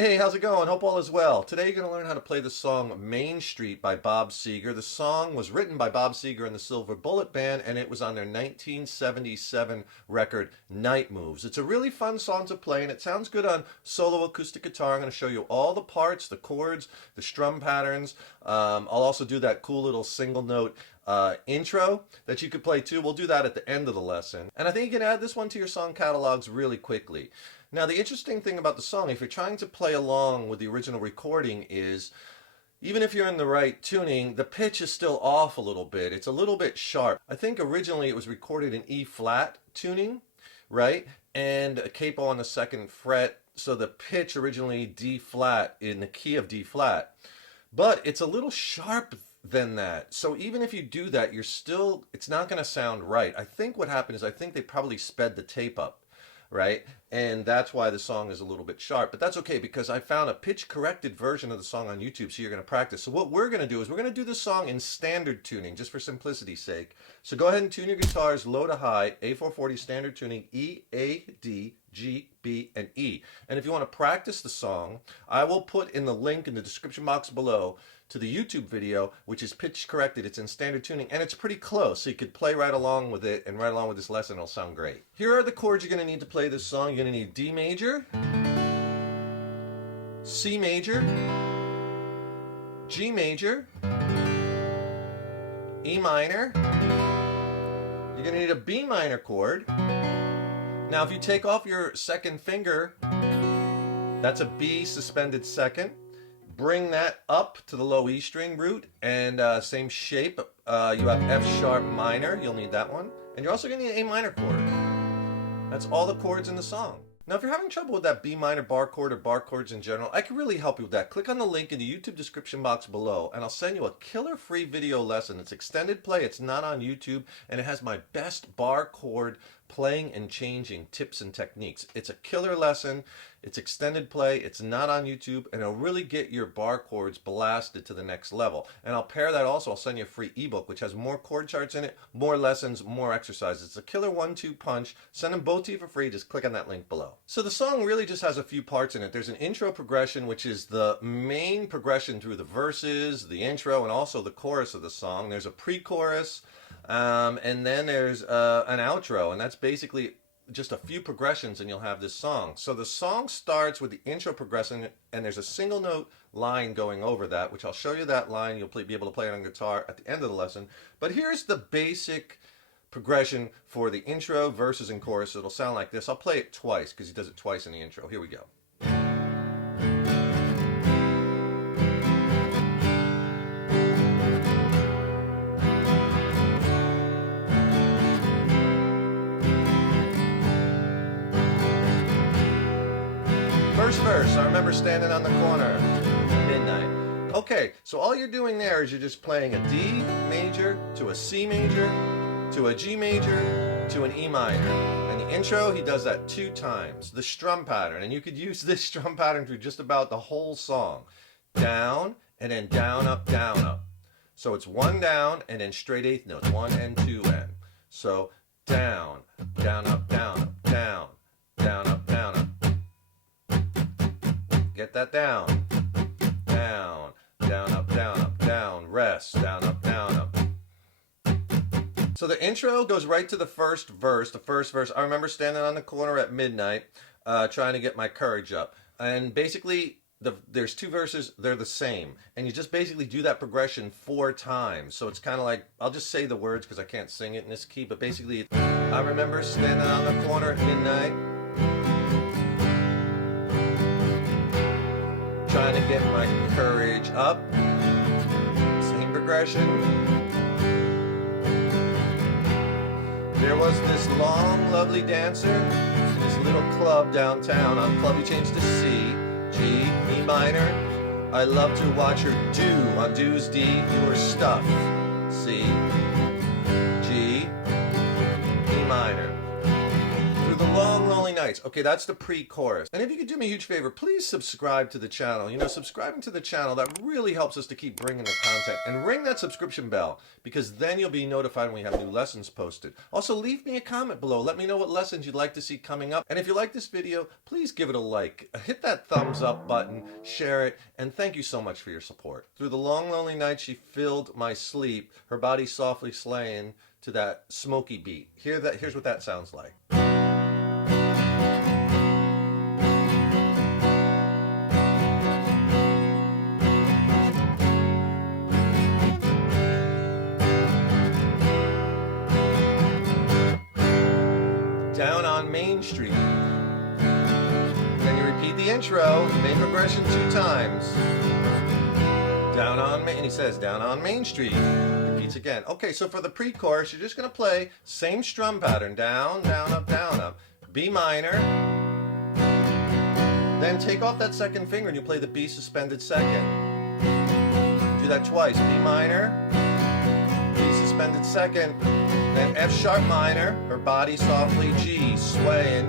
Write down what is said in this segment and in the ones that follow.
Hey, how's it going? Hope all is well. Today you're going to learn how to play the song Main Street by Bob Seger. The song was written by Bob Seger and the Silver Bullet Band, and it was on their 1977 record, Night Moves. It's a really fun song to play, and it sounds good on solo acoustic guitar. I'm going to show you all the parts, the chords, the strum patterns. I'll also do that cool little single note intro that you could play too. We'll do that at the end of the lesson. And I think you can add this one to your song catalogs really quickly. Now, the interesting thing about the song, if you're trying to play along with the original recording, is even if you're in the right tuning, the pitch is still off a little bit. It's a little bit sharp. I think originally it was recorded in E flat tuning, right? And a capo on the second fret. So the pitch originally D flat in the key of D flat. But it's a little sharp than that. So even if you do that, it's not going to sound right. I think what happened is I think they probably sped the tape up, right? And that's why the song is a little bit sharp. But that's okay, because I found a pitch corrected version of the song on YouTube, so you're going to practice. So what we're going to do is we're going to do this song in standard tuning, just for simplicity's sake. So go ahead and tune your guitars low to high, A440 standard tuning, E, A, D, G, B, and E. And if you want to practice the song, I will put in the link in the description box below to the YouTube video, which is pitch corrected. It's in standard tuning, and it's pretty close, so you could play right along with it and right along with this lesson. It'll sound great. Here are the chords you're going to need to play this song. You're going to need D major, C major, G major, E minor. You're going to need a B minor chord. Now, if you take off your second finger, that's a B suspended second. Bring that up to the low E string root, and same shape. You have F sharp minor, you'll need that one. And you're also going to need an A minor chord. That's all the chords in the song. Now, if you're having trouble with that B minor bar chord or bar chords in general, I can really help you with that. Click on the link in the YouTube description box below, and I'll send you a killer free video lesson. It's extended play, it's not on YouTube, and it has my best bar chord playing and changing tips and techniques. It's a killer lesson, it's extended play, it's not on YouTube, and it'll really get your bar chords blasted to the next level. And I'll pair that also, I'll send you a free ebook which has more chord charts in it, more lessons, more exercises. It's a killer 1-2 punch. Send them both to you for free. Just click on that link below. So the song really just has a few parts in it. There's an intro progression, which is the main progression through the verses, the intro, and also the chorus of the song. There's a pre-chorus, and then there's an outro, and that's basically just a few progressions and you'll have this song. So the song starts with the intro progression, and there's a single note line going over that, which I'll show you that line. You'll be able to play it on guitar at the end of the lesson. But here's the basic progression for the intro, verses, and chorus. It'll sound like this. I'll play it twice because he does it twice in the intro. Here we go. First verse, I remember standing on the corner at midnight. Okay, so all you're doing there is you're just playing a D major to a C major to a G major to an E minor. And the intro, he does that 2 times. The strum pattern, and you could use this strum pattern through just about the whole song. Down, and then down, up, down, up. So it's 1 down, and then straight 8th notes, 1 and 2 and. So down, down, up, down, up, down, down, up, down, up. Get that down, down, down, up, down, up, down, rest, down, up, down, up. So the intro goes right to the first verse. The first verse, I remember standing on the corner at midnight, trying to get my courage up. And basically, there's 2 verses, they're the same. And you just basically do that progression 4 times. So it's kind of like, I'll just say the words because I can't sing it in this key, but basically, I remember standing on the corner at midnight, trying to get my courage up. Same progression. There was this long, lovely dancer in this little club downtown. On club, he changed to C, G, E minor. I love to watch her do. On do's D, do her stuff. C, G, E minor. Through the long, lonely Lonely Nights. Okay, that's the pre-chorus. And if you could do me a huge favor, please subscribe to the channel. You know, subscribing to the channel, that really helps us to keep bringing the content. And ring that subscription bell, because then you'll be notified when we have new lessons posted. Also, leave me a comment below. Let me know what lessons you'd like to see coming up. And if you like this video, please give it a like. Hit that thumbs up button, share it, and thank you so much for your support. Through the long, lonely night, she filled my sleep, her body softly swaying to that smoky beat. Here's what that sounds like. Down on Main Street. Then you repeat the intro, main progression 2 times. Down on Main, and he says, down on Main Street. Repeats again. Okay, so for the pre-chorus, you're just going to play same strum pattern. Down, down, up, B minor. Then take off that second finger and you play the B suspended second. Do that twice. B minor, B suspended second. Then F sharp minor, her body softly G, swaying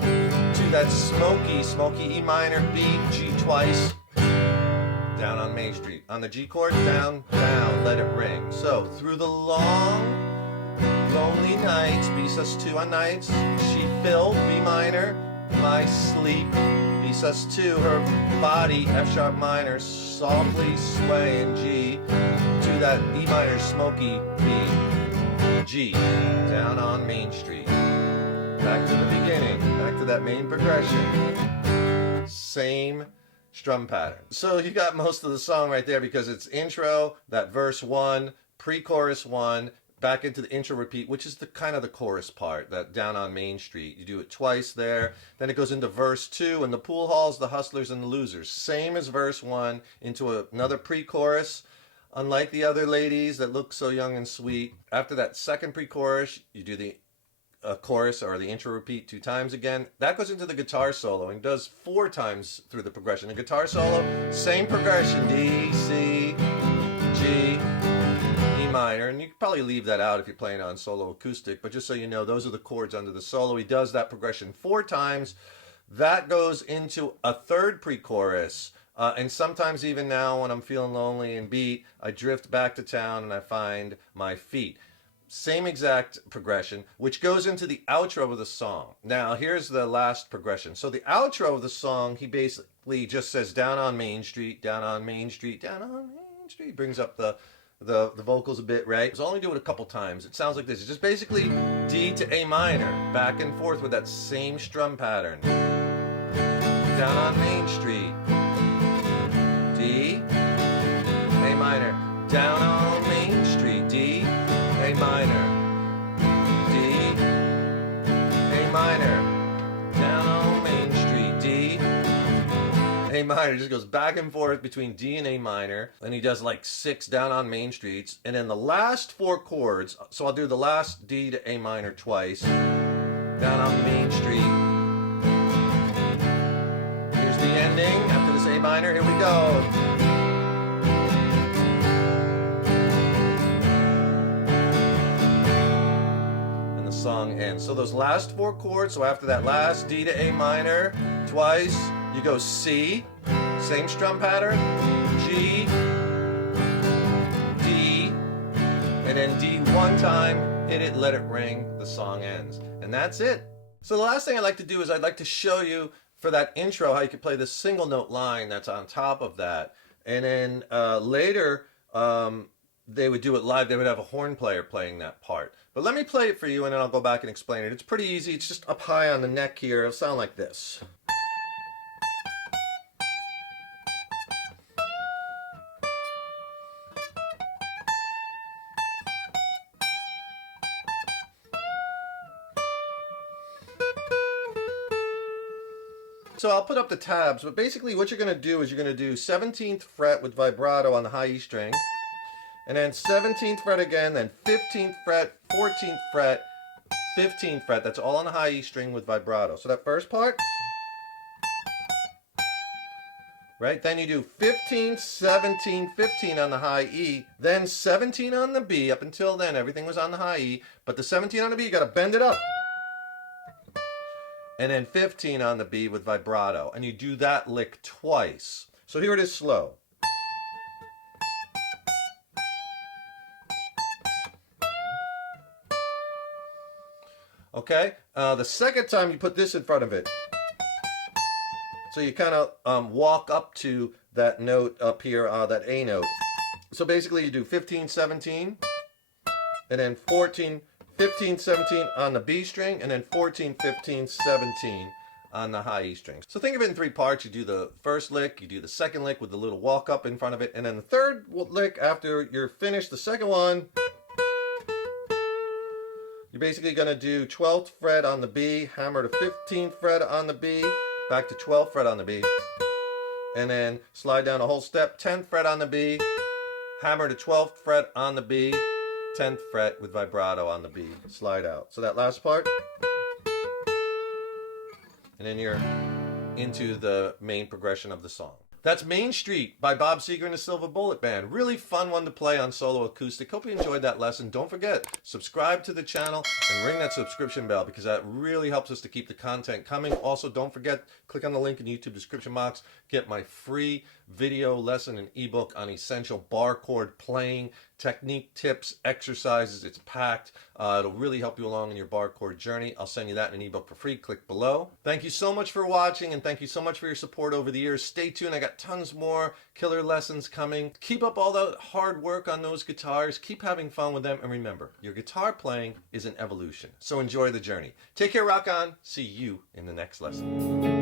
to that smoky E minor, B, G twice. Down on Main Street. On the G chord, down, down, let it ring. So, through the long, lonely nights, B sus2 on nights, she filled, B minor, my sleep, B sus2, her body, F sharp minor, softly swaying G, to that E minor smoky B, G, down on Main Street. Back to the beginning, back to that main progression. Same strum pattern. So you got most of the song right there because it's intro, that verse 1, pre-chorus 1, back into the intro repeat, which is the kind of the chorus part, that down on Main Street. You do it twice there. Then it goes into verse 2, and the pool halls, the hustlers, and the losers. Same as verse 1, into another pre-chorus. Unlike the other ladies that look so young and sweet, after that second pre-chorus, you do the chorus or the intro repeat 2 times again. That goes into the guitar solo and does 4 times through the progression. The guitar solo, same progression, D, C, G, E minor, and you can probably leave that out if you're playing on solo acoustic, but just so you know, those are the chords under the solo. He does that progression 4 times. That goes into a third pre-chorus. And sometimes even now when I'm feeling lonely and beat, I drift back to town and I find my feet. Same exact progression, which goes into the outro of the song. Now, here's the last progression. So the outro of the song, he basically just says, down on Main Street, down on Main Street, down on Main Street. Brings up the vocals a bit, right? So I'll only do it a couple times. It sounds like this. It's just basically D to A minor, back and forth with that same strum pattern. Down on Main Street, D, A minor, down on Main Street, D, A minor, D, A minor, down on Main Street, D, A minor. Just goes back and forth between D and A minor. Then he does like 6 down on Main Streets. And then the last 4 chords, so I'll do the last D to A minor twice, down on Main Street. Here's the ending after this A minor. Here we go. Song ends. So those last 4 chords, so after that last D to A minor twice, you go C, same strum pattern, G, D, and then D 1 time, hit it, let it ring, the song ends. And that's it. So the last thing I'd like to do is I'd like to show you for that intro how you can play this single note line that's on top of that. And then later, they would do it live. They would have a horn player playing that part. But let me play it for you and then I'll go back and explain it. It's pretty easy. It's just up high on the neck here. It'll sound like this. So I'll put up the tabs, but basically what you're going to do is you're going to do 17th fret with vibrato on the high E string. And then 17th fret again, then 15th fret, 14th fret, 15th fret. That's all on the high E string with vibrato. So that first part, right? Then you do 15, 17, 15 on the high E, then 17 on the B. Up until then, everything was on the high E. But the 17 on the B, you got to bend it up. and then 15 on the B with vibrato. And you do that lick twice. So here it is slow. Okay? The second time you put this in front of it. So you kind of walk up to that note up here, that A note. So basically you do 15, 17, and then 14, 15, 17 on the B string, and then 14, 15, 17 on the high E string. So think of it in three parts. You do the first lick, you do the second lick with the little walk up in front of it, and then the third lick after you're finished the second one, you're basically going to do 12th fret on the B, hammer to 15th fret on the B, back to 12th fret on the B, and then slide down a whole step, 10th fret on the B, hammer to 12th fret on the B, 10th fret with vibrato on the B, slide out. So that last part, and then you're into the main progression of the song. That's Main Street by Bob Seger and the Silver Bullet Band. Really fun one to play on solo acoustic. Hope you enjoyed that lesson. Don't forget, subscribe to the channel and ring that subscription bell because that really helps us to keep the content coming. Also, don't forget, click on the link in the YouTube description box. Get my free video lesson and ebook on essential bar chord playing, technique, tips, exercises. It's packed. It'll really help you along in your bar chord journey. I'll send you that in an ebook for free. Click below. Thank you so much for watching, and thank you so much for your support over the years. Stay tuned. I got tons more killer lessons coming. Keep up all the hard work on those guitars. Keep having fun with them. And remember, your guitar playing is an evolution. So enjoy the journey. Take care, rock on. See you in the next lesson.